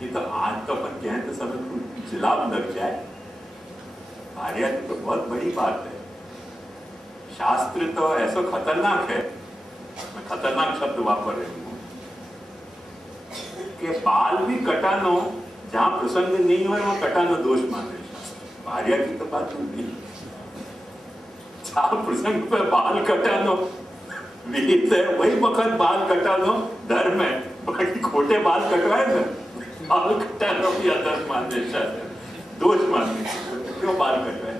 ये तो आज तो अपन कहें तो सब जुलाब लग जाए। भार्यादि तो बहुत बड़ी बात है। शास्त्र तो ऐसा खतरनाक है, मैं खतरनाक शब्द वापर रही हूँ, कि बाल भी कटानो जहां प्रसंग नहीं हो वहां कटानो दोष माने शास्त्र। भार्या की तो बात नहीं, जहां प्रसंग पे बाल कटानो विहित है वही वक्त बाल कटानो धर्म है। बाकी खोटे बाल कटवाए ना, बाल कटानो भी अधर्म माने शास्त्र, दोष माने। क्यों बाल कटवाए?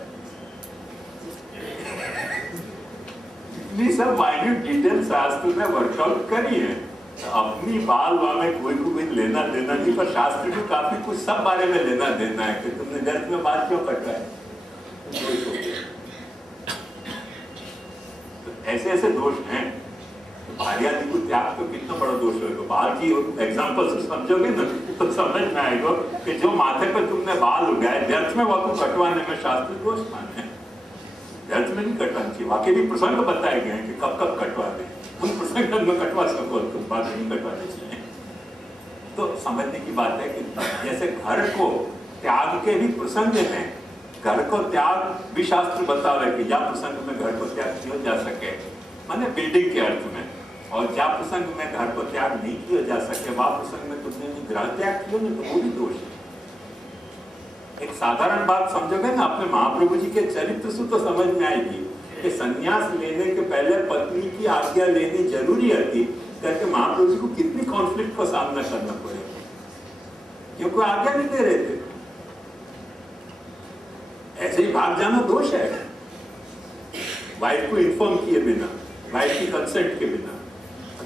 इतनी सब माइन्यूट डिटेल शास्त्र ने वर्कआउट करी है। अपनी बाल में कोई को भी लेना देना नहीं, पर शास्त्र को काफी कुछ सब बारे में लेना देना है कि तुमने गर्भ में बाल क्यों कटवाए। तो ऐसे ऐसे दोष हैं। भार्यादि को त्याग तो कितना बड़ा दोष होगा। बाल की एग्जांपल से समझोगे ना तो समझ में आएगा कि जो माथे पर तुमने बाल उगाए व्यर्थ में वह कटवाने में शास्त्र दोष माने। व्यर्थ में नहीं कटवाना चाहिए। वाकई भी प्रसंग बताए गए हैं कि कब कब कटवा दें, उन प्रसंग में कटवा सको, तुम बाद नहीं कटवाने चाहिए। तो समझने की बात है कि जैसे घर को त्याग के भी प्रसंग हैं, घर को त्याग भी शास्त्र बता रहे कि या प्रसंग में घर को त्याग किया जा सके, माने बिल्डिंग के अर्थ में, और क्या प्रसंग में घर को त्याग नहीं किया जा सके वह प्रसंग में तुमने ग्रह त्याग किया ना, तो वो भी दोष है। एक साधारण बात समझोगे ना, अपने महाप्रभु जी के चरित्र से तो समझ में आएगी कि संन्यास लेने के पहले पत्नी की आज्ञा लेनी जरूरी थी, करके महाप्रभु जी को कितनी कॉन्फ्लिक्ट का सामना करना पड़े, क्योंकि आज्ञा नहीं दे रहे थे। ऐसे ही भाग जाना दोष है, वाइफ को इन्फॉर्म किए बिना, वाइफ की कंसेंट के बिना।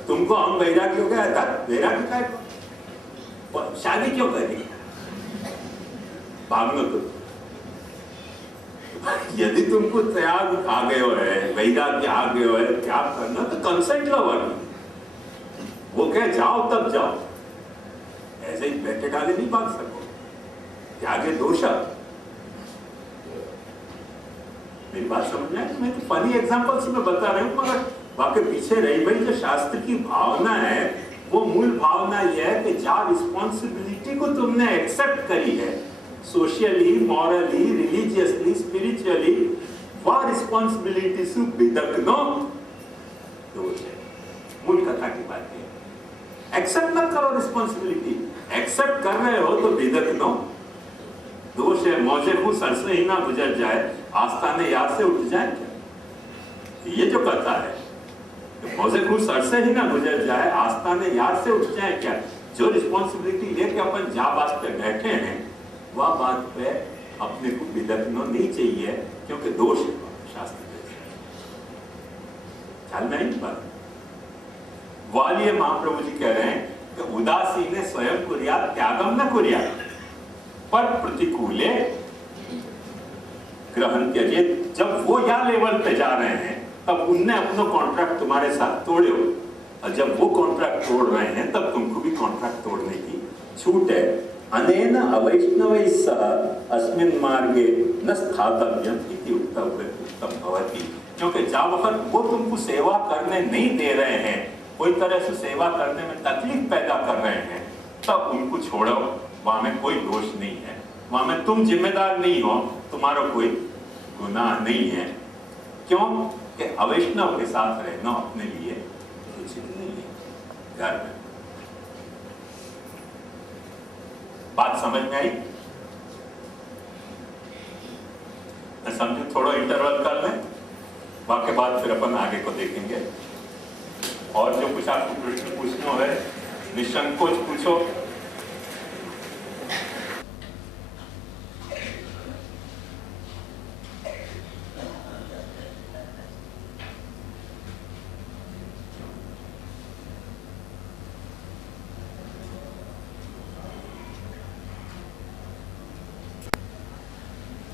तुमको हम वैराग्य हो गया था, वैराग्य का शादी क्यों करी, भागना तो। यदि तुमको त्याग आ गए हो है, वैराग्य आ गए हो है, त्याग करना तो कंसेंट लो वाली, वो कहे जाओ तब जाओ, ऐसे ही बैठे डाले नहीं भाग सको। त्यागे दोषा। मेरी बात समझ में आए? मैं तो फनी एग्जांपल से मैं बता रहा हूँ, मगर वाकई पीछे रही भाई जो शास्त्र की भावना है वो मूल भावना यह है कि जहाँ रिस्पॉन्सिबिलिटी को तुमने एक्सेप्ट करी है, सोशली, मॉरली, रिलीजियसली, स्पिरिचुअली, वह रिस्पॉन्सिबिलिटी से बिदकनो दोष है। मूल कथा की बात है, एक्सेप्ट मत करो रिस्पॉन्सिबिलिटी, एक्सेप्ट कर रहे हो तो बिदकनो दोष है। मौजे को सर से ही ना गुजर जाए, आस्थाने याद से उठ जाए क्या, ये जो कथा है, मौजे को सर से ही ना गुजर जाए, आस्थाने याद से उठ जाए क्या। जो रिस्पॉन्सिबिलिटी लेके अपन जा बात पे बैठे हैं वह बात पे अपने को बिदकना नहीं चाहिए, क्योंकि दोष है शास्त्र ख्याल में नहीं बात। वालिए महाप्रभु जी कह रहे हैं कि उदासी ने स्वयं कुरिया त्यागम न कुरिया, पर प्रतिकूले ग्रहण त्यजे। जब वो या लेवल पे जा रहे हैं तब उनने अपना कॉन्ट्रैक्ट तुम्हारे साथ तोड़े हो, और जब वो कॉन्ट्रैक्ट तोड़ रहे हैं तब तुमको भी कॉन्ट्रैक्ट तोड़ने की छूट है। अनेन अवैष्णवैः सह अस्मिन् मार्गे न स्थातव्यम् इति उत्तम भवति। क्योंकि जब वक्त वो तुमको सेवा करने नहीं दे रहे हैं, कोई तरह से सेवा करने में तकलीफ पैदा कर रहे हैं, तब उनको छोड़ो, वहां में कोई दोष नहीं है, वहां में तुम जिम्मेदार नहीं हो, तुम्हारा कोई गुनाह नहीं है। क्यों कि अवैष्णव के साथ रहना अपने लिए उचित नहीं है घर में। बात समझ में आई? मैं समझू थोड़ा इंटरवल कर लें, बाकी बात फिर अपन आगे को देखेंगे। और जो कुछ आपको प्रश्न पूछना है निसंकोच पूछो।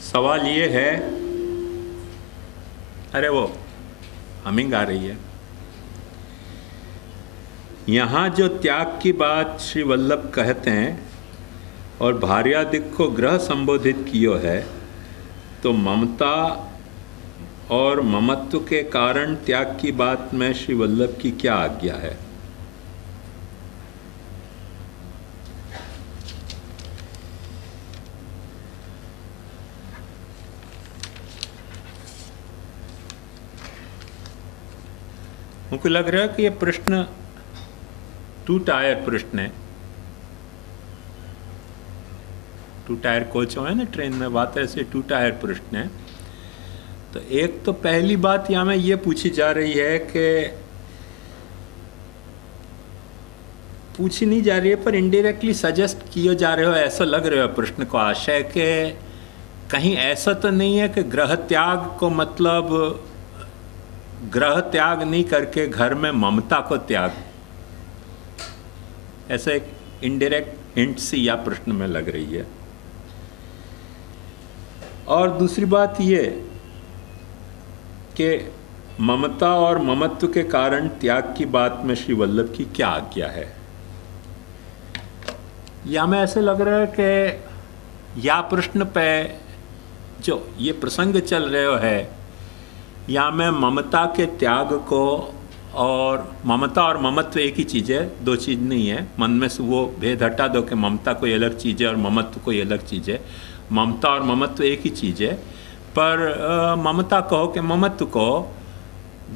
सवाल ये है, अरे वो हमिंग आ रही है। यहाँ जो त्याग की बात श्री वल्लभ कहते हैं और भार्यादिक को ग्रह संबोधित कियो है, तो ममता और ममत्व के कारण त्याग की बात में श्री वल्लभ की क्या आज्ञा है? मुझको लग रहा है कि ये प्रश्न 2 टायर प्रश्न है। 2 टायर कोचों है ना ट्रेन में, बात ऐसे 2 टायर प्रश्न है। तो एक तो पहली बात यहाँ में ये पूछी जा रही है कि पूछी नहीं जा रही है पर इनडायरेक्टली सजेस्ट किए जा रहे हो, ऐसा लग रहा है प्रश्न को आशय के कहीं ऐसा तो नहीं है कि गृह त्याग को मतलब गृह त्याग नहीं करके घर में ममता को त्याग, ऐसा एक इनडायरेक्ट हिंट सी या प्रश्न में लग रही है। और दूसरी बात ये कि ममता और ममत्व के कारण त्याग की बात में श्री वल्लभ की क्या आज्ञा है। या हमें ऐसे लग रहा है कि या प्रश्न पे जो ये प्रसंग चल रहे है या में ममता के त्याग को, और ममता और ममत्व एक ही चीज़ है, 2 चीज़ नहीं है। मन में से वो भेद हटा दो कि ममता कोई अलग चीज़ है और ममत्व कोई अलग चीज़ है। ममता और ममत्व एक ही चीज़ है, पर ममता कहो कि ममत्व कहो,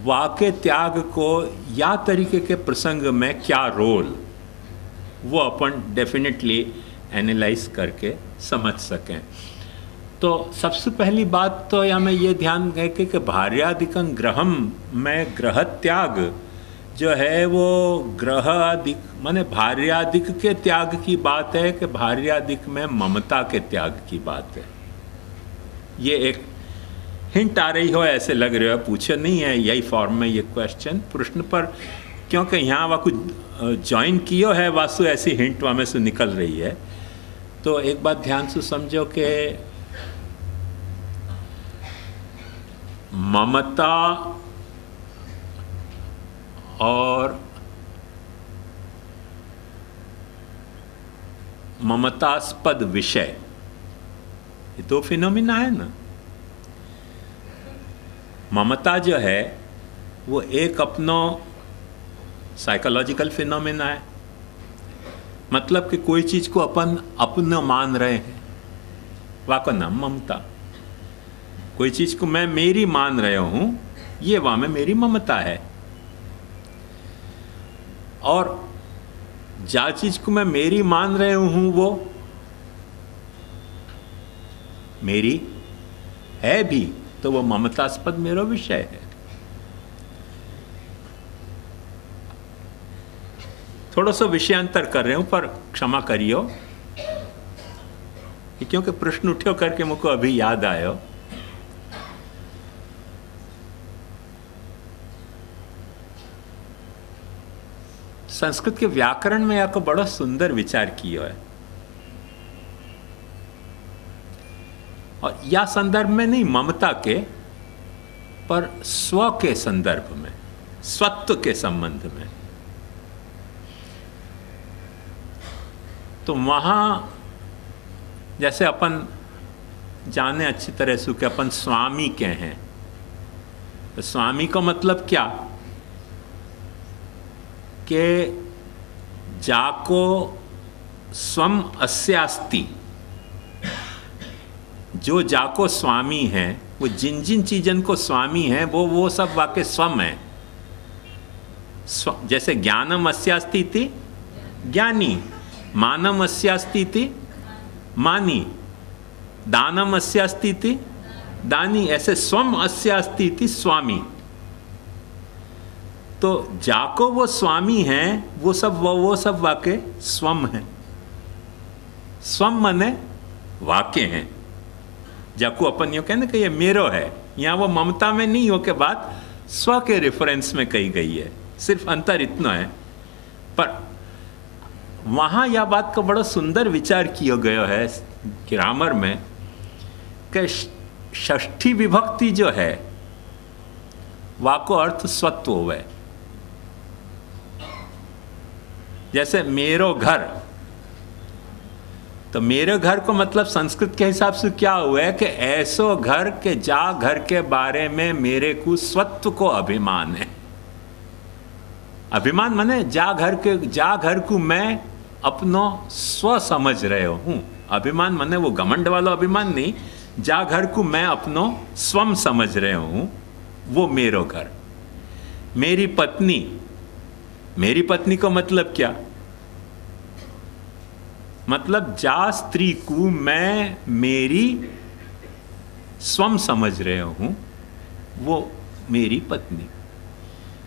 वाक्य त्याग को या तरीके के प्रसंग में क्या रोल, वो अपन डेफिनेटली एनालाइज करके समझ सकें। तो सबसे पहली बात तो या मैं ये ध्यान है कि भार्यादिकं ग्रहम में ग्रह त्याग जो है वो ग्रहादिक माने भार्यादिक के त्याग की बात है कि भार्यादिक में ममता के त्याग की बात है। ये एक हिंट आ रही हो, ऐसे लग रहा है, पूछे नहीं है यही फॉर्म में ये क्वेश्चन प्रश्न पर, क्योंकि यहाँ वह कुछ ज्वाइन कियो है वास्तु ऐसी हिंट वहाँ में से निकल रही है। तो एक बात ध्यान से समझो कि ममता और ममतास्पद विषय, ये 2 फिनोमिना है ना। ममता जो है वो एक अपनो साइकोलॉजिकल फिनोमिना है, मतलब कि कोई चीज़ को अपन अपना मान रहे हैं, वाह का नाम ममता। कोई चीज़ को मैं मेरी मान रहा हूँ, ये वाह में मेरी ममता है। और जा चीज़ को मैं मेरी मान रहे हूँ वो मेरी है भी, तो वो ममतास्पद मेरा विषय है। थोड़ा सा विषयांतर कर रहे हूँ पर क्षमा करियो, क्योंकि प्रश्न उठ्यो करके मुझको अभी याद आयो। संस्कृत के व्याकरण में आपको बड़ा सुंदर विचार किया है, और या संदर्भ में नहीं ममता के, पर स्व के संदर्भ में, स्वत्व के संबंध में। तो वहाँ जैसे अपन जाने अच्छी तरह से कि अपन स्वामी के हैं, तो स्वामी का मतलब क्या कि जाको स्वम अस्यास्ति, जो जाको स्वामी है, वो जिन जिन चीजन को स्वामी है वो सब वाक्य स्वम है। जैसे ज्ञानम अस्यास्ति इति ज्ञानी, मानम अस्यास्ति इति मानी, दानम अस्यास्ति इति दानी, ऐसे स्वम अस्यास्ति इति स्वामी। तो जाको वो स्वामी हैं, वो सब वाक्य स्वम हैं। स्वम माने वाक्य हैं। जाको अपन यो कहने कि ये मेरो है, यहाँ वो ममता में नहीं हो के बात स्व के रेफरेंस में कही गई है, सिर्फ अंतर इतना है। पर वहाँ यह बात का बड़ा सुंदर विचार किया गया है ग्रामर में कि षष्ठी विभक्ति जो है वाको अर्थ स्वत्व हुआ। जैसे मेरो घर, तो मेरे घर को मतलब संस्कृत के हिसाब से क्या हुआ है कि ऐसो घर के जा घर के बारे में मेरे को स्वत्व को अभिमान है। अभिमान माने जा घर को मैं अपनो स्व समझ रहे हूँ। अभिमान माने वो घमंड वाला अभिमान नहीं, जा घर को मैं अपनो स्वम समझ रहे हूँ, वो मेरो घर। मेरी पत्नी, मेरी पत्नी को मतलब क्या? मतलब जा स्त्री को मैं मेरी स्वम समझ रहे हूं, वो मेरी पत्नी।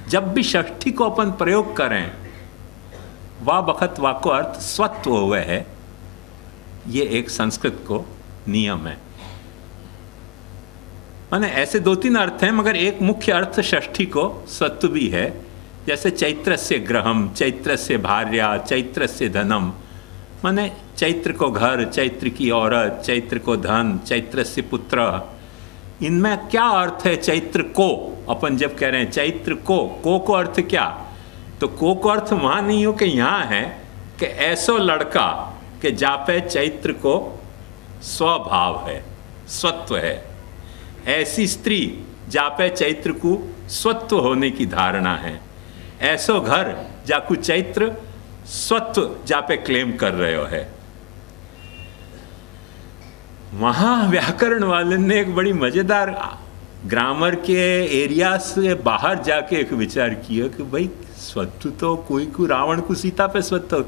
जब भी षष्ठी को अपन प्रयोग करें, वा बखत वा को अर्थ स्वत्व हुए है। ये एक संस्कृत को नियम है। माने ऐसे 2-3 अर्थ हैं, मगर एक मुख्य अर्थ षष्ठी को सत्व भी है। जैसे चैत्रस्य गृहम, चैत्रस्य भार्या, चैत्रस्य धनम। माने चैत्र को घर, चैत्र की औरत, चैत्र को धन, चैत्रस्य पुत्र। इनमें क्या अर्थ है? चैत्र को अपन जब कह रहे हैं चैत्र को अर्थ क्या? तो को अर्थ वहां नहीं हो कि यहाँ है कि ऐसो लड़का कि जापे चैत्र को स्वभाव है, स्वत्व है। ऐसी स्त्री जापे चैत्र को स्वत्व होने की धारणा है। ऐसो घर जाकू चैत्र स्वत्व जापे क्लेम कर रहे हो है। वहां व्याकरण वाले ने एक बड़ी मजेदार ग्रामर के एरिया से बाहर जाके एक विचार किया कि भाई स्वत्व तो कोई को रावण को सीता पे स्वत्व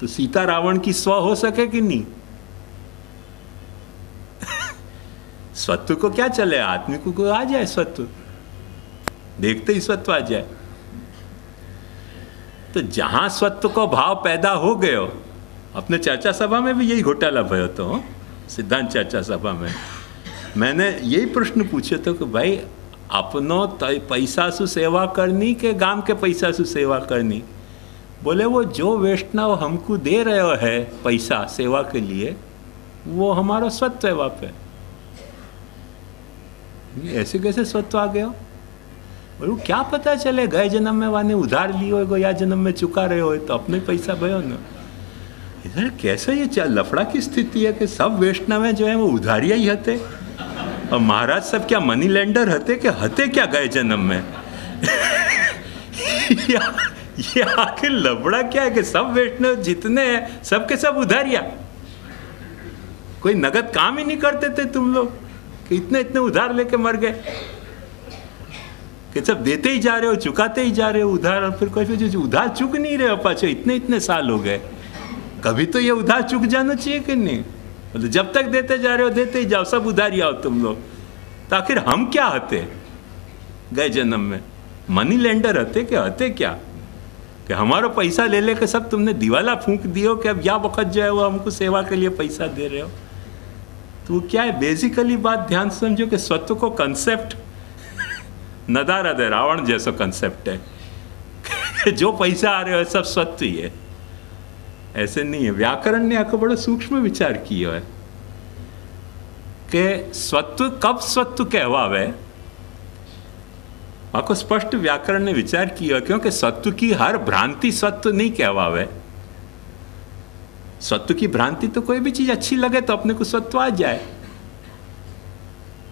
तो सीता रावण की स्व हो सके कि नहीं? स्वत्व को क्या चले, आदमी को आ जाए स्वत्व, देखते ही स्वत्व आ जाए। तो जहां स्वत्व को भाव पैदा हो गए हो, अपने चर्चा सभा में भी यही घोटाला भयो तो, सिद्धांत चर्चा सभा में मैंने यही प्रश्न पूछे तो कि भाई अपनो पैसा से सेवा करनी के गांव के पैसा से सेवा करनी? बोले वो जो वैष्णव हमको दे रहे है पैसा सेवा के लिए, वो हमारा स्वत्व है। वहाँ पे ऐसे कैसे स्वत्व आ गया? बोलो क्या पता चले गए जन्म में वाने उधार लियो हो या जन्म में चुका रहे हो तो अपने पैसा भयो ना। इधर कैसे ये लफड़ा की स्थिति है कि सब वैष्णव जो है वो उधारिया ही हते, और महाराज सब क्या मनी लेंडर हते कि हते क्या गए जन्म में? ये आखिर लफड़ा क्या है कि सब वैष्णव जितने हैं सबके सब उधारिया। कोई नगद काम ही नहीं करते थे तुम लोग कि इतने इतने उधार लेके मर गए, कि सब देते ही जा रहे हो, चुकाते ही जा रहे हो उधार, और फिर कोई जो उधार चुक नहीं रहे हो पाछे इतने इतने साल हो गए। कभी तो ये उधार चुक जाना चाहिए कि नहीं? मतलब जब तक देते जा रहे हो देते ही जाओ, सब उधारी आओ तुम लोग। तो आखिर हम क्या हते गए जन्म में? मनी लेंडर हते कि हते क्या कि हमारा पैसा ले लेके सब तुमने दिवाला फूंक दियो कि अब या वक्त जो है वो हमको सेवा के लिए पैसा दे रहे हो? तो क्या है बेसिकली बात ध्यान से समझो कि स्वत्व को कंसेप्ट नदारा दे रावण जैसा कंसेप्ट है जो पैसा आ रहे हो सब स्वत्व ही है। ऐसे नहीं है। व्याकरण ने आपको बड़ा सूक्ष्म विचार किया है कि स्वत्व कब स्वत्व कहवावे, आपको स्पष्ट व्याकरण ने विचार किया, क्योंकि सत्व की हर भ्रांति सत्व नहीं कहवावे। सत्व की भ्रांति तो कोई भी चीज अच्छी लगे तो अपने को सत्व आ जाए,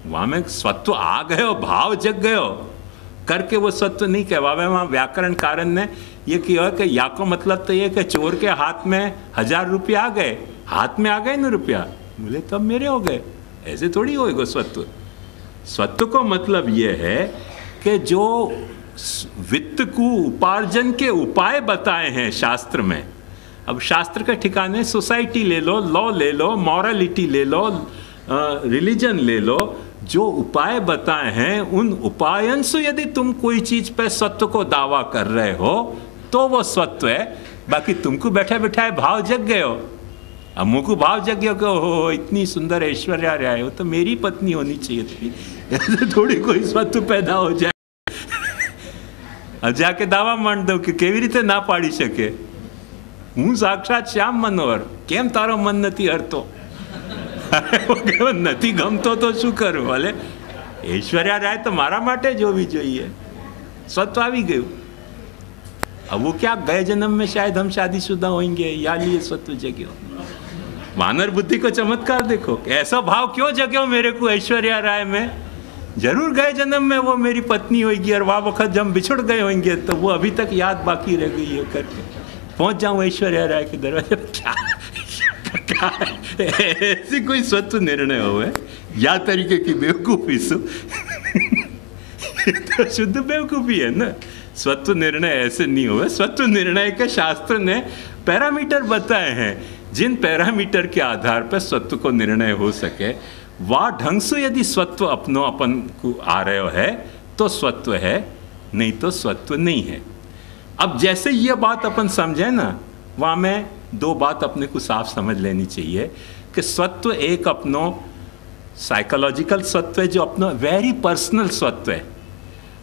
वहां में सत्व आ गए हो, भाव जग गए हो करके वो सत्व नहीं कहवावे। वहां व्याकरण कारण ने ये किया कि या को मतलब तो ये कि चोर के हाथ में 1000 रुपया आ गए, हाथ में आ गए ना रुपया, बोले तब मेरे हो गए, ऐसे थोड़ी होएगा सत्व। सत्व को मतलब ये है कि जो वित्त को उपार्जन के उपाय बताए हैं शास्त्र में, अब शास्त्र के ठिकाने सोसाइटी ले लो, लॉ ले लो, मॉरलिटी ले लो, रिलीजन ले लो, जो उपाय बताए हैं उन उपायन से यदि तुम कोई चीज पे सत्व को दावा कर रहे हो तो वो सत्व है। बाकी तुमको बैठे बैठाए भाव जग गए हो, अब मुझको भाव जग गया कि हो इतनी सुंदर ऐश्वर्या रहा हो तो मेरी पत्नी होनी चाहिए थी, ऐसे थोड़ी कोई सत्व पैदा हो जाए। अब जाके दावा मान दो कि केवी रीते ना पाड़ी सके, हूँ साक्षात श्याम मनोहर, केम तारो मन नहीं हरतो? નથી ગમતો તો શું કરું? ભલે ઐશ્વર્યા રાય તો મારા માટે જોવી જોઈએ, સત્વ આવી ગયું। अब वो क्या गए जन्म में शायद हम शादीशुदा होंगे या लिए सत्व जगे हो। वानर बुद्धि को चमत्कार देखो, ऐसा भाव क्यों जगे हो मेरे को ऐश्वर्या राय में? जरूर गए जन्म में वो मेरी पत्नी होगी और वह वक्त जब बिछुड़ गए होंगे तो वो अभी तक याद बाकी रह गई है करके पहुंच जाऊं ऐश्वर्या राय के दरवाजे पर। क्या ऐसी कोई स्वत्व निर्णय हो है या तरीके की बेवकूफी सो तो शुद्ध बेवकूफ़ी है ना। स्वत्व निर्णय ऐसे नहीं हुए। स्वत्व निर्णय के शास्त्र ने पैरामीटर बताए हैं, जिन पैरामीटर के आधार पर स्वत्व को निर्णय हो सके, वह ढंग से यदि स्वत्व अपनो अपन को आ रहे है तो स्वत्व है, नहीं तो स्वत्व नहीं है। अब जैसे ये बात अपन समझे ना, वहाँ में दो बात अपने को साफ समझ लेनी चाहिए कि स्वत्व एक अपनो साइकोलॉजिकल स्वत्व है जो अपना वेरी पर्सनल स्वत्व है,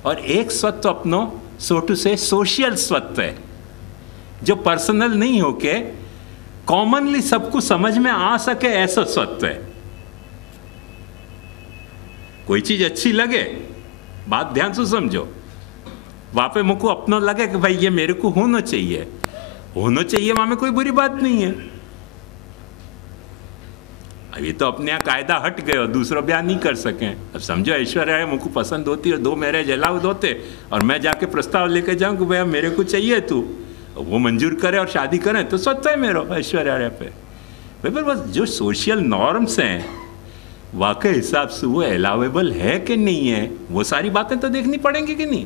और एक स्वत्व अपनो सो टू से सोशल स्वत्व है जो पर्सनल नहीं होके कॉमनली सबको समझ में आ सके ऐसा स्वत्व है। कोई चीज अच्छी लगे, बात ध्यान से समझो, वहां पे मुझको अपना लगे कि भाई ये मेरे को होना चाहिए, वहां में कोई बुरी बात नहीं है। अब ये तो अपने यहाँ कायदा हट गए और दूसरा ब्याह नहीं कर सके। अब समझो ऐश्वर्या है मुझको पसंद होती है, 2 मैरिज अलाउड होते, और मैं जाके प्रस्ताव लेके जाऊं कि भैया मेरे को चाहिए तू, वो मंजूर करे और शादी करें तो स्वतः है मेरा ऐश्वर्या पे। भाई बस जो सोशल नॉर्म्स हैं वाकई हिसाब से वो अलाउेबल है कि नहीं है, वो सारी बातें तो देखनी पड़ेंगी कि नहीं।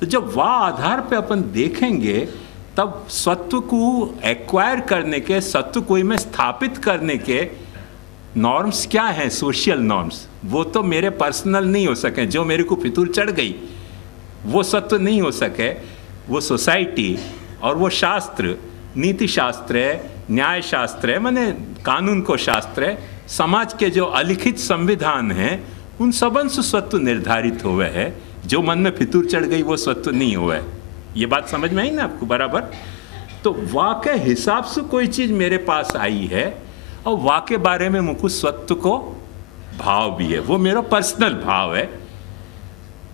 तो जब वह आधार पे अपन देखेंगे तब सत्व को एक्वायर करने के, सत्व कोई में स्थापित करने के नॉर्म्स क्या हैं, सोशल नॉर्म्स, वो तो मेरे पर्सनल नहीं हो सके। जो मेरे को फितूर चढ़ गई वो सत्व नहीं हो सके, वो सोसाइटी और वो शास्त्र, नीति शास्त्र है, न्याय शास्त्र है, माने कानून को शास्त्र है, समाज के जो अलिखित संविधान हैं उन सबन से सत्व निर्धारित हुए है। जो मन में फितूर चढ़ गई वो सत्व नहीं हुआ है। ये बात समझ में आई ना आपको बराबर। तो वाकई हिसाब से कोई चीज मेरे पास आई है और वाकई बारे में मुझको सत्व को भाव भी है, वो मेरा पर्सनल भाव है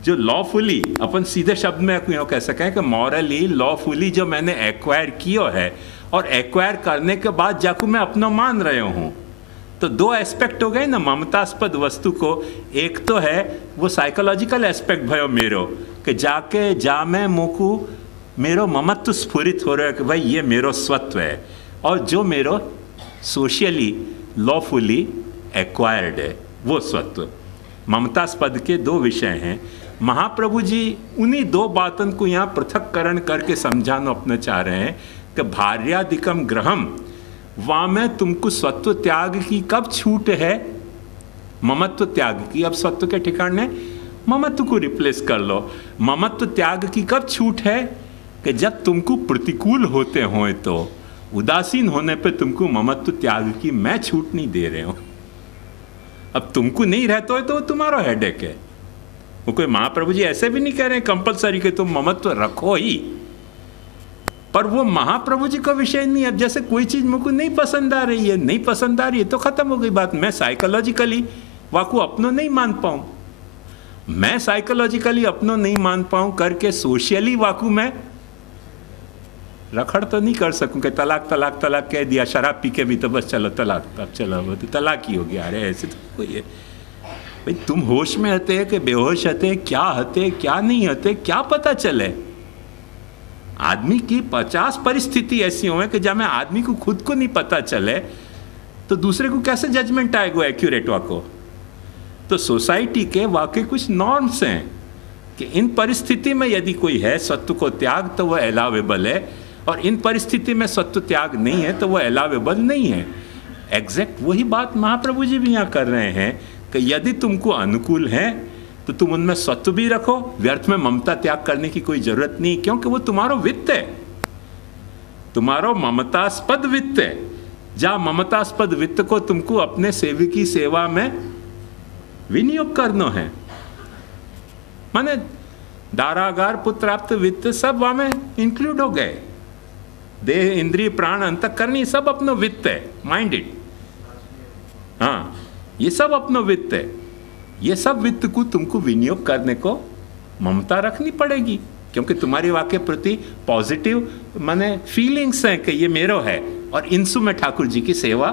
जो लॉफुली, अपन सीधे शब्द में कह सकें कि मॉरली लॉफुली जो मैंने एक्वायर किया है और एक्वायर करने के बाद जाकू मैं अपना मान रहे हूँ। तो 2 एस्पेक्ट हो गए ना ममतास्पद वस्तु को। एक तो है वो साइकोलॉजिकल एस्पेक्ट भयो मेरो कि जाके जा में मोकू मेरो ममत्व स्फुरित हो रहा है कि भाई ये मेरो स्वत्व है, और जो मेरो सोशली लॉफुली एक्वायर्ड है वो स्वत्व। ममतास्पद के 2 विषय हैं। महाप्रभु जी उन्हीं 2 बातों को यहाँ पृथक्करण करके समझाना अपना चाह रहे हैं कि भार्यादिकम ग्रहम, वहाँ में तुमको स्वत्व त्याग की कब छूट है, ममत्व त्याग की। अब स्वत्व के ठिकाने ममत्व को रिप्लेस कर लो। ममत्व त्याग की कब छूट है कि जब तुमको प्रतिकूल होते हो, तो उदासीन होने पे तुमको ममत्व त्याग की मैं छूट नहीं दे रहे हूँ। अब तुमको नहीं रहते हो तो वो तुम्हारा हेडेक है। वो कोई महाप्रभु जी ऐसे भी नहीं कह रहे हैं कंपलसरी कि तुम ममत्व रखो ही, पर वो महाप्रभु जी का विषय नहीं है। अब जैसे कोई चीज मुझको नहीं पसंद आ रही है, नहीं पसंद आ रही है तो खत्म हो गई बात। मैं साइकोलॉजिकली वाको अपनो नहीं मान पाऊं, मैं साइकोलॉजिकली अपनो नहीं मान पाऊं करके सोशली वाकू मैं रखड़ तो नहीं कर सकूं कि तलाक तलाक तलाक कह दिया, शराब पी के भी तो बस चलो तलाक, अब चलो वो तो तलाक ही हो गया। अरे ऐसे तो कोई है भाई, तुम होश में हते कि बेहोश हते, क्या हते क्या नहीं हते क्या पता चले। आदमी की 50 परिस्थिति ऐसी हो कि जब मैं आदमी को खुद को नहीं पता चले तो दूसरे को कैसे जजमेंट आएगा एक्यूरेट वाको। तो सोसाइटी के वाकई कुछ नॉर्म्स हैं कि इन परिस्थिति में यदि कोई है सत्व को त्याग तो वह अलावेबल है, और इन परिस्थिति में सत्व त्याग नहीं है तो वह अलावेबल नहीं है। एग्जैक्ट वही बात महाप्रभु जी भी यहाँ कर रहे हैं कि यदि तुमको अनुकूल है तो तुम उनमें सत्व भी रखो, व्यर्थ में ममता त्याग करने की कोई जरूरत नहीं, क्योंकि वो तुम्हारा वित्त है, तुम्हारा ममतास्पद वित्त है। जहाँ ममतास्पद वित्त को तुमको अपने सेवी की सेवा में विनियोग करना है, माने दारागार पुत्राप्त वित्त सब वहाँ में इंक्लूड हो गए। देह इंद्रिय प्राण अंतःकरणी सब अपना वित्त है, माइंडेड। हाँ, ये सब अपना वित्त है। ये सब वित्त को तुमको विनियोग करने को ममता रखनी पड़ेगी, क्योंकि तुम्हारी वाक्य प्रति पॉजिटिव माने फीलिंग्स हैं कि ये मेरो है और इनसु मैं ठाकुर जी की सेवा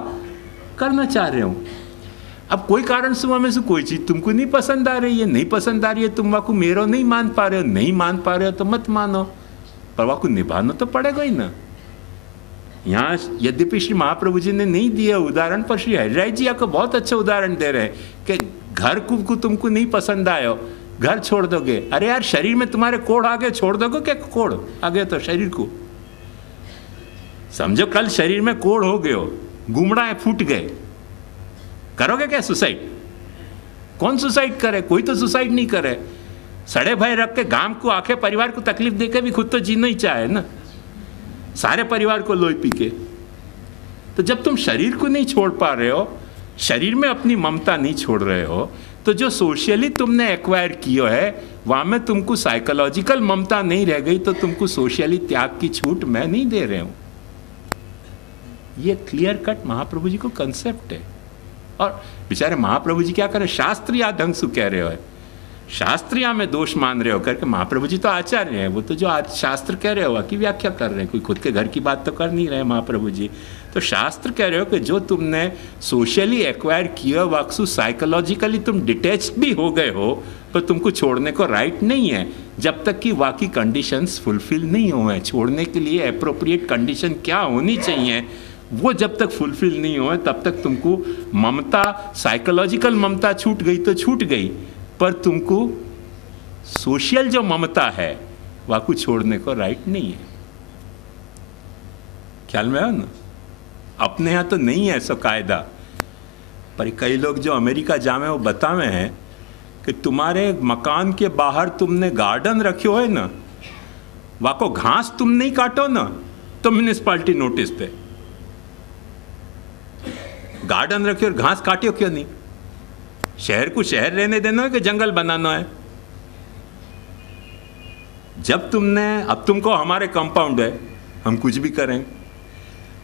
करना चाह रहे हूँ। अब कोई कारण से में से कोई चीज तुमको नहीं पसंद आ रही है, नहीं पसंद आ रही है, तुम वाको मेरो नहीं मान पा रहे हो, नहीं मान पा रहे हो तो मत मानो, पर वाको निभाना तो पड़ेगा ही ना। यहाँ यद्यपि श्री महाप्रभु जी ने नहीं दिया उदाहरण, पर श्री हरिराय जी आपको बहुत अच्छा उदाहरण दे रहे हैं कि घर को तुमको नहीं पसंद आयो घर छोड़ दोगे? अरे यार, शरीर में तुम्हारे कोढ़ आ गए, छोड़ दोगे क्या? कोढ़ आ गए तो शरीर को समझो, कल शरीर में कोढ़ हो गए हो, गुमड़ाएं फूट गए, करोगे क्या सुसाइड? कौन सुसाइड करे? कोई तो सुसाइड नहीं करे। सड़े भय रख के गांव को, आखे परिवार को तकलीफ देके भी खुद तो जीना ही चाहे ना, सारे परिवार को लोई पी के। तो जब तुम शरीर को नहीं छोड़ पा रहे हो, शरीर में अपनी ममता नहीं छोड़ रहे हो, तो जो सोशली तुमने एक्वायर किया है वहां में तुमको साइकोलॉजिकल ममता नहीं रह गई, तो तुमको सोशली त्याग की छूट मैं नहीं दे रहे हूं। ये क्लियर कट महाप्रभु जी को कंसेप्ट है। और बेचारे महाप्रभु जी क्या करें, शास्त्रीय ढंग से कह रहे हो, शास्त्रीय में दोष मान रहे हो करके। महाप्रभु जी तो आचार्य हैं, वो तो जो आज शास्त्र कह रहे हो की व्याख्या कर रहे हैं, कोई खुद के घर की बात तो कर नहीं रहे महाप्रभु जी। तो शास्त्र कह रहे हो कि जो तुमने सोशली एक्वायर किया, वाक्सु साइकोलॉजिकली तुम डिटैच्ड भी हो गए हो, पर तुमको छोड़ने को राइट नहीं है जब तक कि वाकई कंडीशंस फुलफिल नहीं हुए। छोड़ने के लिए अप्रोप्रिएट कंडीशन क्या होनी चाहिए, वो जब तक फुलफिल नहीं हुए तब तक तुमको ममता, साइकोलॉजिकल ममता छूट गई तो छूट गई, पर तुमको सोशल जो ममता है वाकू छोड़ने को राइट नहीं है। ख्याल में है ना? अपने यहाँ तो नहीं है ऐसा कायदा, पर कई लोग जो अमेरिका जामे वो बतावे हैं कि तुम्हारे मकान के बाहर तुमने गार्डन रखे हो है ना, वाको घास तुम नहीं काटो ना तो म्यूनिसिपालिटी नोटिस पे। गार्डन रखे और घास काटियो क्यों नहीं? शहर को शहर रहने देना है कि जंगल बनाना है? जब तुमने, अब तुमको हमारे कंपाउंड है, हम कुछ भी करें,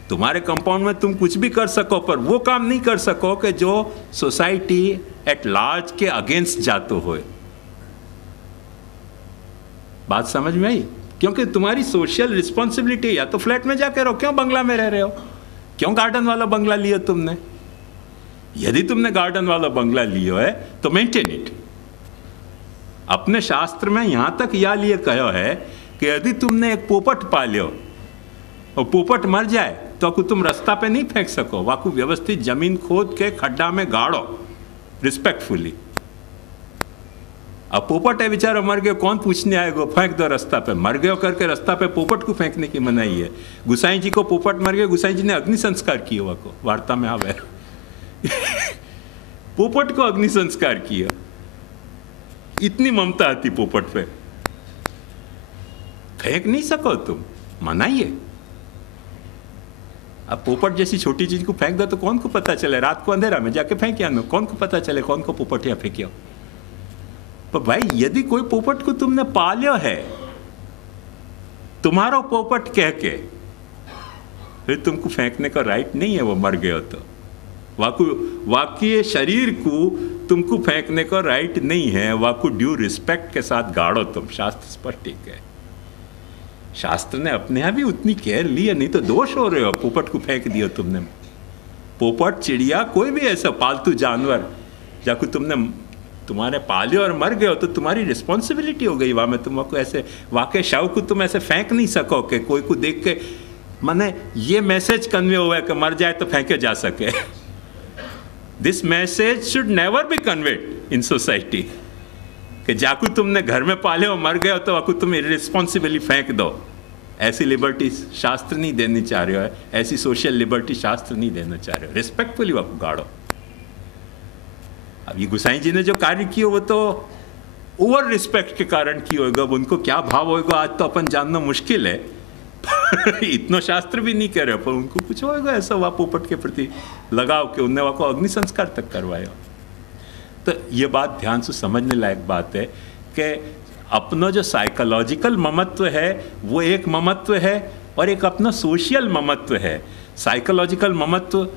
तुम्हारे कंपाउंड में तुम कुछ भी कर सको, पर वो काम नहीं कर सको कि जो सोसाइटी एट लार्ज के अगेंस्ट जातो हो। बात समझ में आई? क्योंकि तुम्हारी सोशल रिस्पॉन्सिबिलिटी, या तो फ्लैट में जाकर रहो, क्यों बंगला में रह रहे हो? क्यों गार्डन वाला बंगला लिया तुमने? यदि तुमने गार्डन वाला बंगला लियो है तो मेंटेन इट। अपने शास्त्र में यहां तक या लिए कहो है कि यदि तुमने एक पोपट पालियो और पोपट मर जाए तो तुम रास्ता पे नहीं फेंक सको, वाकू व्यवस्थित जमीन खोद के खड्डा में गाड़ो रिस्पेक्टफुली। अब पोपट है बेचारा, मर गया, कौन पूछने आएगा? फेंक दो रास्ता पे। मर गयो करके रास्ता पे पोपट को फेंकने की मनाही है। गुसाई जी को पोपट मर गया, गुसाई जी ने अग्नि संस्कार किया, वाको वार्ता में आवे पोपट को अग्नि संस्कार किया, इतनी ममता आती पोपट पे। फेंक नहीं सको तुम, मनाइए। अब पोपट जैसी छोटी चीज को फेंक दो तो कौन को पता चले? रात को अंधेरा में जाके फेंक आना, कौन को पता चले कौन को पोपट या फेंकियो? पर भाई यदि कोई पोपट को तुमने पालियो है, तुम्हारा पोपट कह के, फिर तुमको फेंकने का राइट नहीं है, वो मर गया तो। वाकई शरीर को तुमको फेंकने का राइट नहीं है, वाकू ड्यू रिस्पेक्ट के साथ गाड़ो तुम। शास्त्र स्पष्ट है, शास्त्र ने अपने यहाँ भी उतनी केयर ली है, नहीं तो दोष हो रहे हो। पोपट को फेंक दिया तुमने। पोपट, चिड़िया, कोई भी ऐसा पालतू जानवर जाको तुमने तुम्हारे पाले और मर गए हो तो तुम्हारी रिस्पॉन्सिबिलिटी हो गई। वहां में तुमको ऐसे वाकई शव को तुम ऐसे फेंक नहीं सको कि कोई को देख के माने ये मैसेज कन्वे हुआ है कि मर जाए तो फेंके जा सके। This message should never be conveyed in society कि जाकू तुमने घर में पाले हो, मर गए हो तो वाकू तुम इररिस्पॉन्सिबली फेंक दो। ऐसी लिबर्टी शास्त्र नहीं देनी चाह रहे हो, ऐसी सोशल लिबर्टी शास्त्र नहीं देना चाह रहे हो। रिस्पेक्टफुली वाकू गाड़ो। अब ये गुसाई जी ने जो कार्य किया वो तो ओवर रिस्पेक्ट के कारण किया होगा। अब उनको क्या भाव होगा आज तो अपन जानना मुश्किल है इतना शास्त्र भी नहीं कह रहे, पर उनको कुछ होगा ऐसा वहाँ पोपट के प्रति लगाव के उनने वहाँ को अग्नि संस्कार तक करवाया। तो ये बात ध्यान से समझने लायक बात है कि अपना जो साइकोलॉजिकल ममत्व है वो एक ममत्व है और एक अपना सोशल ममत्व है। साइकोलॉजिकल ममत्व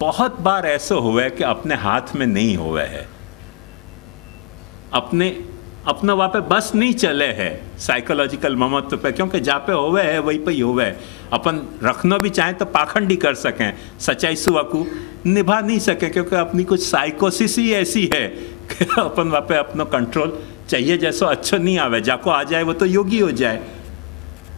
बहुत बार ऐसा हुआ है कि अपने हाथ में नहीं हुआ है, अपना वहाँ पे बस नहीं चले है साइकोलॉजिकल ममत्व पे, क्योंकि जहाँ पे होवे है वहीं पे ही होवे है। अपन रखना भी चाहें तो पाखंडी कर सकें, सच्चाई सुवाकू निभा नहीं सके, क्योंकि अपनी कुछ साइकोसिस ही ऐसी है कि अपन वहाँ पे अपना कंट्रोल चाहिए जैसा अच्छा नहीं आवे। जाको आ जाए वो तो योगी हो जाए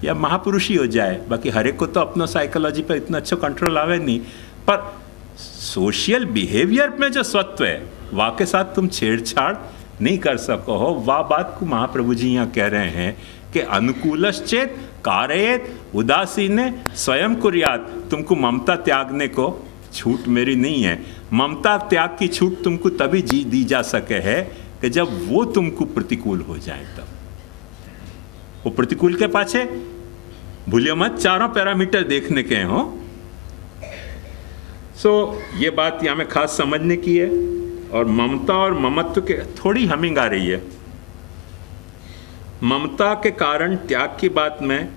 या महापुरुष ही हो जाए, बाकी हर एक को तो अपना साइकोलॉजी पे इतना अच्छा कंट्रोल आवे नहीं। पर सोशल बिहेवियर में जो सत्व है वहाँ के साथ तुम छेड़छाड़ नहीं कर सको हो, वह बात को महाप्रभु जी यहाँ कह रहे हैं कि अनुकूलश्चेत कारयेत उदासीने स्वयं कुर्यात। तुमको ममता त्यागने को छूट मेरी नहीं है। ममता त्याग की छूट तुमको तभी दी जा सके है कि जब वो तुमको प्रतिकूल हो जाए। तब वो प्रतिकूल के पाछे भूलिए मत चारों पैरामीटर देखने के हो। ये बात यहाँ में खास समझने की है। और ममता और ममत्व के थोड़ी हमिंग आ रही है। ममता के कारण त्याग की बात में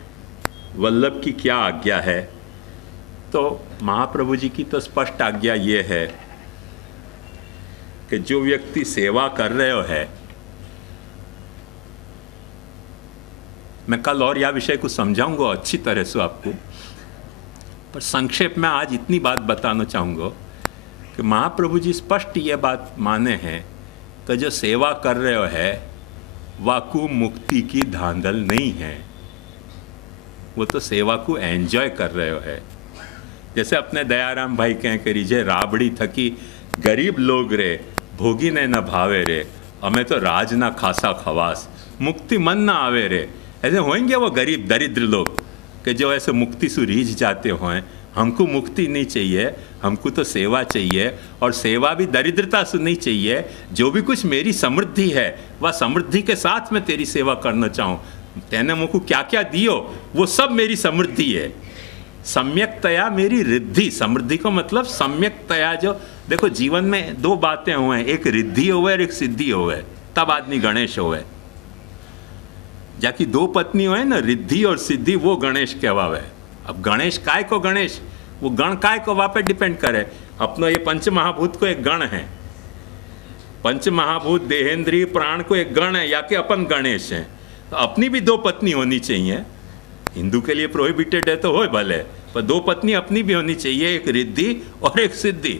वल्लभ की क्या आज्ञा है? तो महाप्रभु जी की तो स्पष्ट आज्ञा ये है कि जो व्यक्ति सेवा कर रहे हो है, मैं कल और यह विषय को समझाऊंगा अच्छी तरह से आपको, पर संक्षेप में आज इतनी बात बताना चाहूँगा कि महाप्रभु जी स्पष्ट ये बात माने हैं कि जो सेवा कर रहे हो है वाकु मुक्ति की धांधल नहीं है, वो तो सेवा को एंजॉय कर रहे हो है। जैसे अपने दयाराम भाई कह के रीजे राबड़ी थकी गरीब लोग रे भोगी ने न भावे रे, हमें तो राज ना खासा खवास, मुक्ति मन ना आवे रे। ऐसे होंगे वो गरीब दरिद्र लोग कि जो ऐसे मुक्ति से रीझ जाते हों। हमको मुक्ति नहीं चाहिए, हमको तो सेवा चाहिए, और सेवा भी दरिद्रता से नहीं चाहिए। जो भी कुछ मेरी समृद्धि है वह समृद्धि के साथ मैं तेरी सेवा करना चाहूँ। तेने मुझको क्या क्या दियो वो सब मेरी समृद्धि है। सम्यकतया मेरी रिद्धि, समृद्धि को मतलब सम्यकतया। जो देखो जीवन में दो बातें हुए, एक रिद्धि होवे और एक सिद्धि होवे, तब आदमी गणेश होवे। जाकि दो पत्नी होए ना, रिद्धि और सिद्धि, वो गणेश कहवावे। अब गणेश काय को गणेश, वो गण काय को वहाँ पे डिपेंड करे। अपनो ये पंच महाभूत को एक गण है, पंच महाभूत देहेंद्रिय प्राण को एक गण है, या कि अपन गणेश हैं। तो अपनी भी दो पत्नी होनी चाहिए। हिंदू के लिए प्रोहिबिटेड है तो हो भले, पर दो पत्नी अपनी भी होनी चाहिए, एक रिद्धि और एक सिद्धि,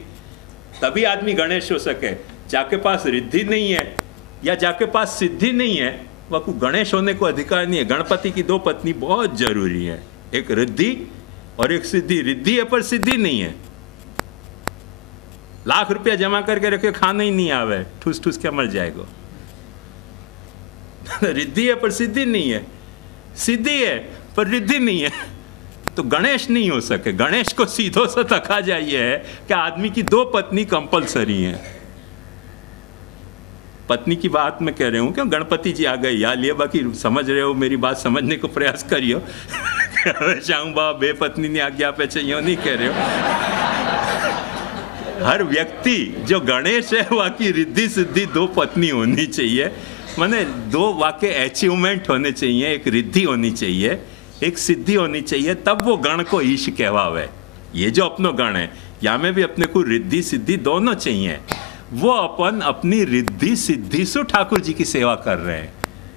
तभी आदमी गणेश हो सके। जाके पास रिद्धि नहीं है या जाके पास सिद्धि नहीं है, वह को गणेश होने को अधिकार नहीं है। गणपति की दो पत्नी बहुत जरूरी है, एक रिद्धि और एक सिद्धि। रिद्धि है पर सिद्धि नहीं है। लाख रुपया जमा करके रखे, खाना ही नहीं आवे, ठूस ठूस के मर जाएगा। रिद्धि है पर सिद्धि नहीं है, सिद्धि है पर रिद्धि नहीं है, तो गणेश नहीं हो सके। गणेश को सीधो सा तका जाइए है कि आदमी की दो पत्नी कंपलसरी है। पत्नी की बात मैं कह रहा हूँ, क्यों गणपति जी आ गए या लिए, बाकी समझ रहे हो, मेरी बात समझने को प्रयास करियो। शाहू बाबा बेपत्नी ने आज्ञा पे चाहिए नहीं कह रहे हो। हर व्यक्ति जो गणेश है वाकई रिद्धि सिद्धि दो पत्नी होनी चाहिए, माने दो वाकई अचीवमेंट होने चाहिए, एक रिद्धि होनी चाहिए, एक सिद्धि होनी चाहिए, तब वो गण को ईश कहवावे। ये जो अपनो गण है, या में भी अपने को रिद्धि सिद्धि दोनों चाहिए। वो अपन अपनी रिद्धि सिद्धि से ठाकुर जी की सेवा कर रहे हैं।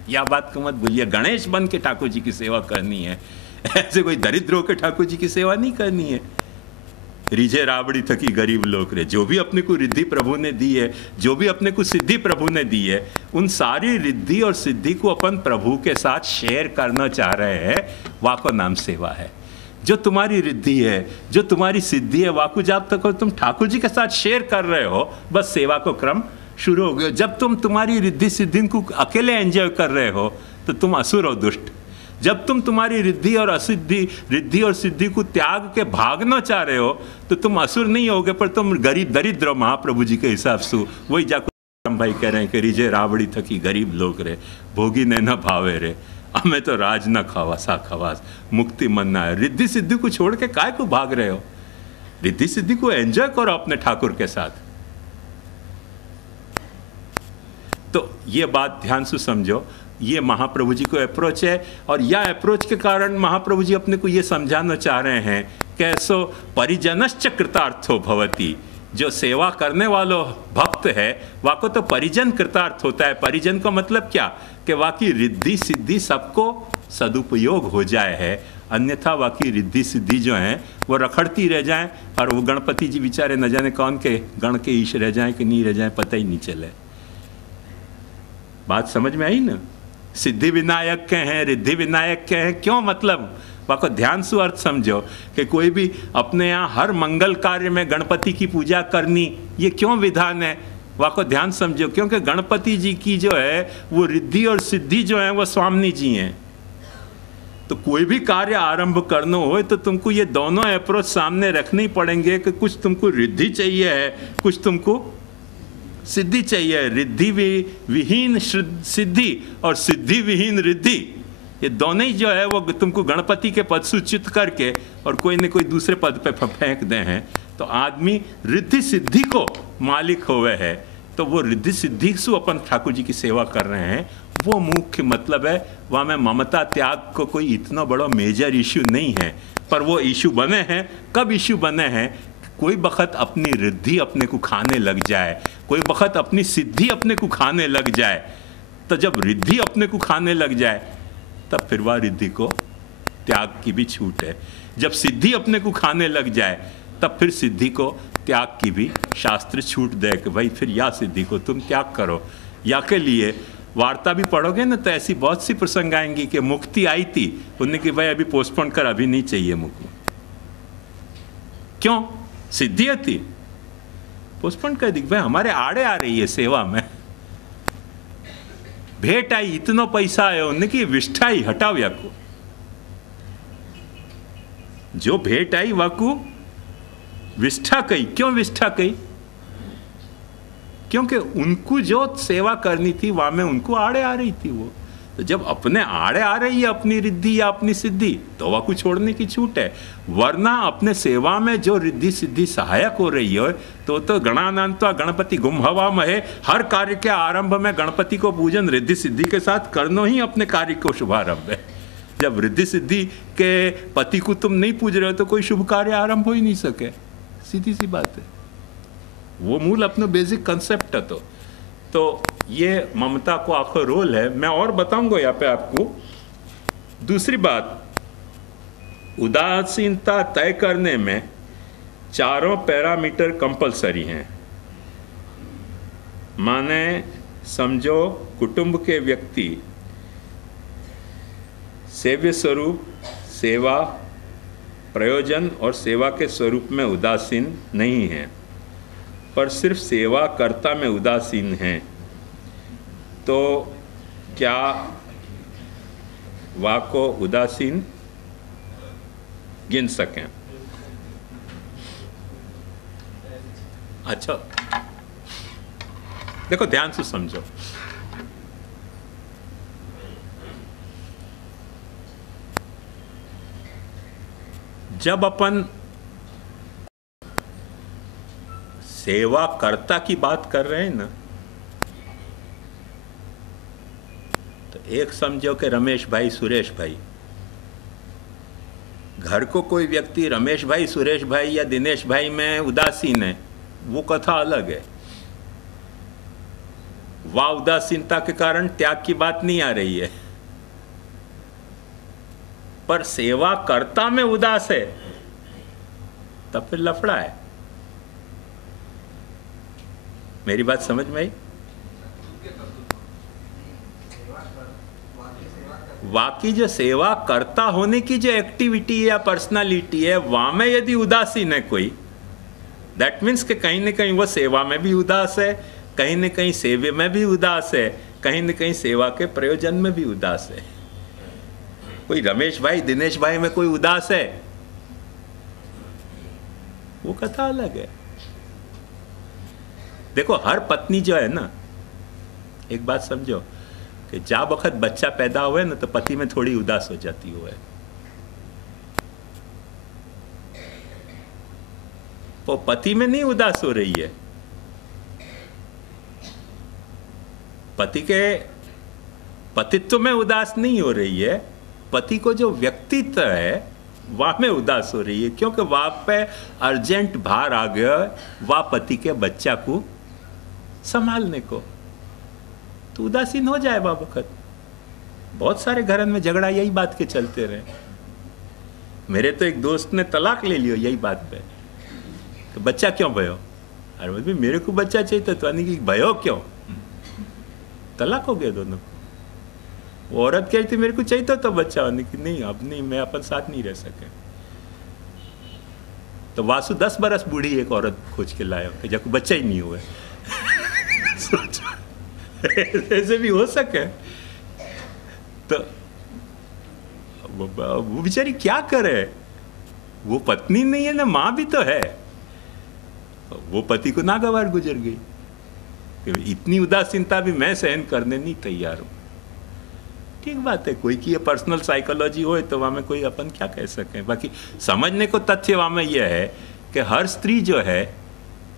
यह बात को मत भूलिए, गणेश बन के ठाकुर जी की सेवा करनी है, ऐसे कोई दरिद्र होकर ठाकुर जी की सेवा नहीं करनी है। रिझे राबड़ी थकी गरीब लोग रे, जो भी अपने को रिद्धि प्रभु ने दी है, जो भी अपने को सिद्धि प्रभु ने दी है, उन सारी रिद्धि और सिद्धि को अपन प्रभु के साथ शेयर करना चाह रहे हैं, वह को नाम सेवा है। जो तुम्हारी रिद्धि है, जो तुम्हारी सिद्धि है, वाकु जाप तक तुम ठाकुर जी के साथ शेयर कर रहे हो, बस सेवा को क्रम शुरू हो गया। जब तुम तुम्हारी रिद्धि सिद्धि को अकेले एंजॉय कर रहे हो तो तुम असुर हो, दुष्ट। जब तुम तुम्हारी रिद्धि और असिद्धि, रिद्धि और सिद्धि को त्याग के भागना चाह रहे हो तो तुम असुर नहीं होगे, पर तुम गरीब दरिद्र हो महाप्रभु जी के हिसाब से। वही जाकर भाई कह रहे हैं कि रिझे राबड़ी थकी गरीब लोग रे, भोगी ने न भावे रे, हमें तो राज न खावासा खवास, मुक्ति मन ना है। रिद्धि सिद्धि को छोड़ के काय को भाग रहे हो? रिद्धि सिद्धि को एंजॉय करो अपने ठाकुर के साथ। तो ये बात ध्यान से समझो, ये महाप्रभु जी को अप्रोच है। और यह अप्रोच के कारण महाप्रभु जी अपने को ये समझाना चाह रहे हैं कैसो परिजनश्च कृतार्थो भवति। जो सेवा करने वालों भक्त है वाको तो परिजन कृतार्थ होता है। परिजन का मतलब क्या, कि वाकी रिद्धि सिद्धि सबको सदुपयोग हो जाए है, अन्यथा वाकी रिद्धि सिद्धि जो है वो रखड़ती रह जाए, और वो गणपति जी बेचारे न जाने कौन के गण के ईश रह जाए कि नहीं रह जाए, पता ही नहीं चले। बात समझ में आई ना? सिद्धि विनायक के हैं, रिद्धि विनायक के हैं, क्यों मतलब वाको ध्यान से अर्थ समझो कि कोई भी अपने यहाँ हर मंगल कार्य में गणपति की पूजा करनी, ये क्यों विधान है? वहाँ को ध्यान समझो, क्योंकि गणपति जी की जो है वो रिद्धि और सिद्धि जो है वो स्वामी जी हैं। तो कोई भी कार्य आरंभ करना हो तो तुमको ये दोनों अप्रोच सामने रखने ही पड़ेंगे कि कुछ तुमको रिद्धि चाहिए है, कुछ तुमको सिद्धि चाहिए। रिद्धि विहीन सिद्धि और सिद्धि विहीन रिद्धि, ये दोनों ही जो है वो तुमको गणपति के पद सूचित करके और कोई न कोई दूसरे पद पे फेंक दे हैं। तो आदमी रिद्धि सिद्धि को मालिक होवे है, तो वो रिद्धि सिद्धि से अपन ठाकुर जी की सेवा कर रहे हैं, वो मुख्य मतलब है। वहाँ में ममता त्याग को कोई इतना बड़ा मेजर इश्यू नहीं है, पर वो इश्यू बने हैं। कब इश्यू बने हैं? कोई वक़्त अपनी रिद्धि अपने को खाने लग जाए, कोई वक़्त अपनी सिद्धि अपने को खाने लग जाए। तो जब रिद्धि अपने को खाने लग जाए तब फिर वह रिद्धि को त्याग की भी छूट है। जब सिद्धि अपने को खाने लग जाए तब फिर सिद्धि को त्याग की भी शास्त्र छूट दे कि भाई फिर या सिद्धि को तुम त्याग करो। या के लिए वार्ता भी पढ़ोगे ना तो ऐसी बहुत सी प्रसंग आएंगी कि मुक्ति आई थी, उन्होंने कि भाई अभी पोस्टपोन कर, अभी नहीं चाहिए मुक्ति। क्यों? सिद्धि थी, पोस्टपोन कर दी। भाई हमारे आड़े आ रही है सेवा में, भेंट आई, इतना पैसा आयो, उन्होंने कि विष्ठा ही हटाओ या को। जो भेंट आई वाकू विष्ठा कही। क्यों विष्ठा कही? क्योंकि उनको जो सेवा करनी थी वहां में उनको आड़े आ रही थी वो। तो जब अपने आड़े आ रही है अपनी रिद्धि या अपनी सिद्धि, तो वह को छोड़ने की छूट है। वरना अपने सेवा में जो रिद्धि सिद्धि सहायक हो रही है तो गणानान्त्वा गणपति गुम हवा महे, हर कार्य के आरंभ में गणपति को पूजन रिद्धि सिद्धि के साथ करना ही अपने कार्य को शुभारंभ है। जब रिद्धि सिद्धि के पति को तुम नहीं पूज रहे हो तो कोई शुभ कार्य आरंभ हो ही नहीं सके, सीधी सी बात है। वो मूल अपना बेसिक कंसेप्ट है। तो ये ममता को आखिर रोल है। मैं और बताऊंगा यहाँ पे आपको। दूसरी बात, उदासीनता तय करने में चारों पैरामीटर कंपलसरी हैं। माने समझो कुटुंब के व्यक्ति सेव्य स्वरूप, सेवा, प्रयोजन और सेवा के स्वरूप में उदासीन नहीं हैं, पर सिर्फ सेवा कर्ता में उदासीन हैं, तो क्या वाको उदासीन गिन सकें? अच्छा देखो, ध्यान से समझो। जब अपन सेवा कर्ता की बात कर रहे हैं ना, तो एक समझो कि रमेश भाई, सुरेश भाई, घर को कोई व्यक्ति रमेश भाई, सुरेश भाई या दिनेश भाई में उदासीन है, वो कथा अलग है। वह उदासीनता के कारण त्याग की बात नहीं आ रही है। पर सेवा कर्ता में उदास है तब फिर लफड़ा है। मेरी बात समझ में आई? वाकई जो सेवा करता होने की जो एक्टिविटी है या पर्सनालिटी है, वहां में यदि उदासीन है कोई, दैट मीन्स कि कहीं न कहीं वो सेवा में भी उदास है, कहीं न कहीं सेवे में भी उदास है, कहीं न कहीं सेवा के प्रयोजन में भी उदास है। कोई रमेश भाई, दिनेश भाई में कोई उदास है, वो कथा अलग है। देखो, हर पत्नी जो है ना, एक बात समझो कि जा वक्त बच्चा पैदा हुए ना तो पति में थोड़ी उदास हो जाती हुआ है। वो पति में नहीं उदास हो रही है, पति के पतित्व में उदास नहीं हो रही है, पति को जो व्यक्तित्व है वह में उदास हो रही है, क्योंकि वहां पे अर्जेंट भार आ गया वह पति के बच्चा को संभालने को, तो उदासीन हो जाए वह वक्त। बहुत सारे घरों में झगड़ा यही बात के चलते रहे। मेरे तो एक दोस्त ने तलाक ले लियो यही बात पे, तो बच्चा क्यों भयो? अरे भाई मेरे को बच्चा चाहिए तो कि भयो क्यों? तलाक हो गया दोनों। वो औरत कह रही थी मेरे को चाहिए तो बच्चा होने की, नहीं अब नहीं, मैं अपन साथ नहीं रह सके। तो वासु 10 बरस बूढ़ी एक औरत खोज के लाया कि जब बच्चा ही नहीं हुआ। सोचो ऐसे भी हो सके। तो वो बेचारी क्या करे, वो पत्नी नहीं है ना, माँ भी तो है। वो पति को नागवार गुजर गई कि इतनी उदासीनता भी मैं सहन करने नहीं तैयार हूं। ठीक बात है, कोई की ये पर्सनल साइकोलॉजी हो तो वहाँ में कोई अपन क्या कह सकें। बाकी समझने को तथ्य वहाँ में यह है कि हर स्त्री जो है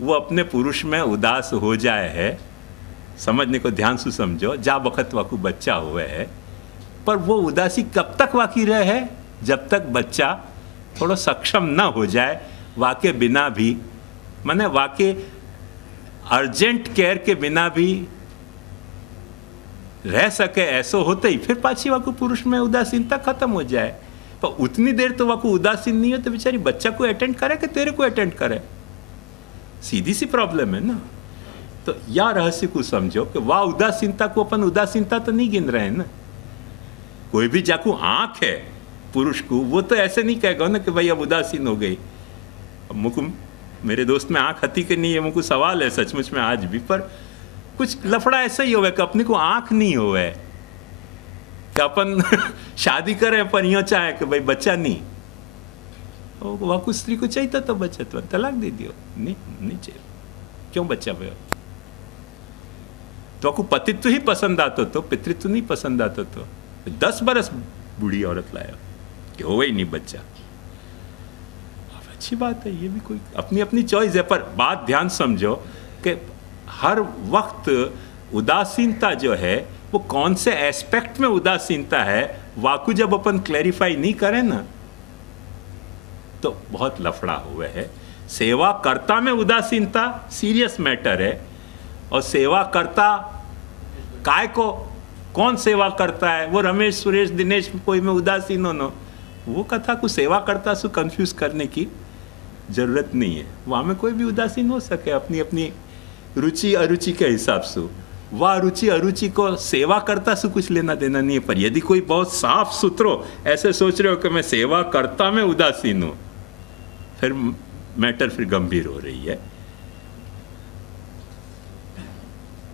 वो अपने पुरुष में उदास हो जाए है। समझने को ध्यान से समझो, जा वक्त वाकू बच्चा हुए है, पर वो उदासी कब तक वाकी रहे है, जब तक बच्चा थोड़ा सक्षम ना हो जाए वाके बिना भी, माने वाके अर्जेंट केयर के बिना भी रह सके। ऐसा होते ही फिर पाछी वाको पुरुष में उदासीनता खत्म हो जाए। पर उतनी देर तो वाको उदासीन नहीं हो तो बेचारी बच्चा को अटेंड करे कि तेरे को अटेंड करे, सीधी सी प्रॉब्लम है ना। तो या रहस्य को समझो कि वाह उदासीनता को अपन उदासीनता तो नहीं गिन रहे हैं ना। कोई भी जाकू आंख है पुरुष को, वो तो ऐसे नहीं कहेगा ना कि भाई अब उदासीन हो गई। अब मुझको मेरे दोस्त में आंख हती कि नहीं है, मुझको सवाल है सचमुच में आज भी। पर कुछ लफड़ा ऐसा ही होवे कि अपने को आंख नहीं होवे कि अपन शादी करें पर यूँ चाहे कि भाई बच्चा नहीं हो। वाकु स्त्री को चाहिए तो बच्चा तो तलाक दे दियो, नहीं चाहिए, क्यों बच्चा भयो। तो आपको पतित्व ही पसंद आता तो पितृत्व नहीं पसंद आता तो 10 बरस बूढ़ी औरत लाया कि हो ही नहीं बच्चा। अब अच्छी बात है, ये भी कोई अपनी अपनी चॉइस है। पर बात ध्यान समझो कि हर वक्त उदासीनता जो है वो कौन से एस्पेक्ट में उदासीनता है, वाकु जब अपन क्लैरिफाई नहीं करें ना तो बहुत लफड़ा हुआ है। सेवा कर्ता में उदासीनता सीरियस मैटर है। और सेवा करता काय को, कौन सेवा करता है, वो रमेश सुरेश दिनेश कोई में उदासीन हो न, वो कथा को सेवा करता से कंफ्यूज करने की जरूरत नहीं है। वहाँ में कोई भी उदासीन हो सके अपनी अपनी रुचि अरुचि के हिसाब से। वह रुचि अरुचि को सेवा करता से कुछ लेना देना नहीं है। पर यदि कोई बहुत साफ सुथरो ऐसे सोच रहे हो कि मैं सेवा करता में उदासीन हूँ, फिर मैटर फिर गंभीर हो रही है।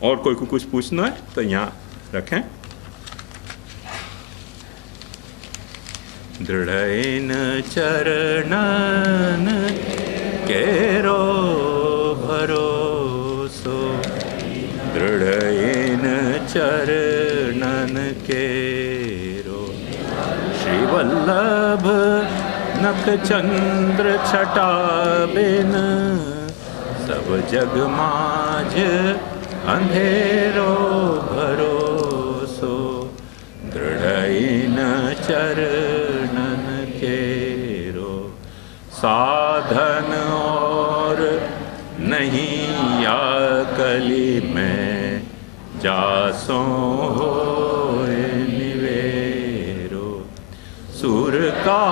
और कोई को कुछ पूछना है तो यहाँ रखें। दृढ़ेन चरणन केरो भरोसो, दृढ़ेन चरणन केरो, श्री वल्लभ नख चंद्र छटा बिन, सब जग माझ अंधेरो भरोसो, दृढ़ेन चरणन केरो, साधन और नहीं या कली में, जासो होए निवेरो, सुर का